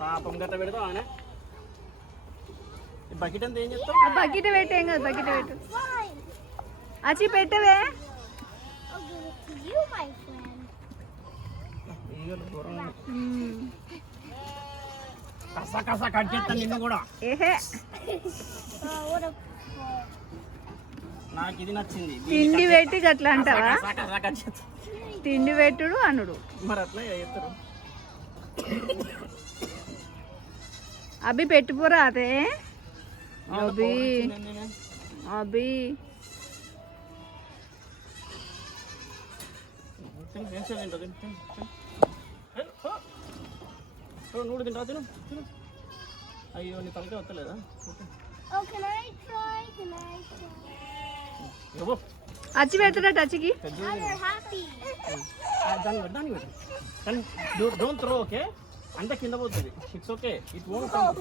పాపం గట్ట పెడతావు అనే బకెట్ అంతా ఏం చెప్తావు? బకెట్ పెట్టేం కదా, బకెట్ పెట్టు. అచ్చి పెట్టవే. కసా కసా కట్ చేస్తాను నిన్ను కూడా. ఏహే నాకు ఇది నచ్చింది. తిండి పెట్టి అట్లా అంటావా? కసా కట్ చేస్తా. తిండి పెట్టుడు అనుడు. మరి అట్లా చేస్తారు. అభి పెట్టిపోరా అదే. అభి అభి నూడు తింటా తిను. అయ్యో నీ తలకే వస్తలేదా? అచ్చి పెడతాడట. అచ్చికి దాన్ని పెట్టు కానీ డోంట్ త్రో. ఓకే అంతా కింద పోతుంది. It's okay. It won't come.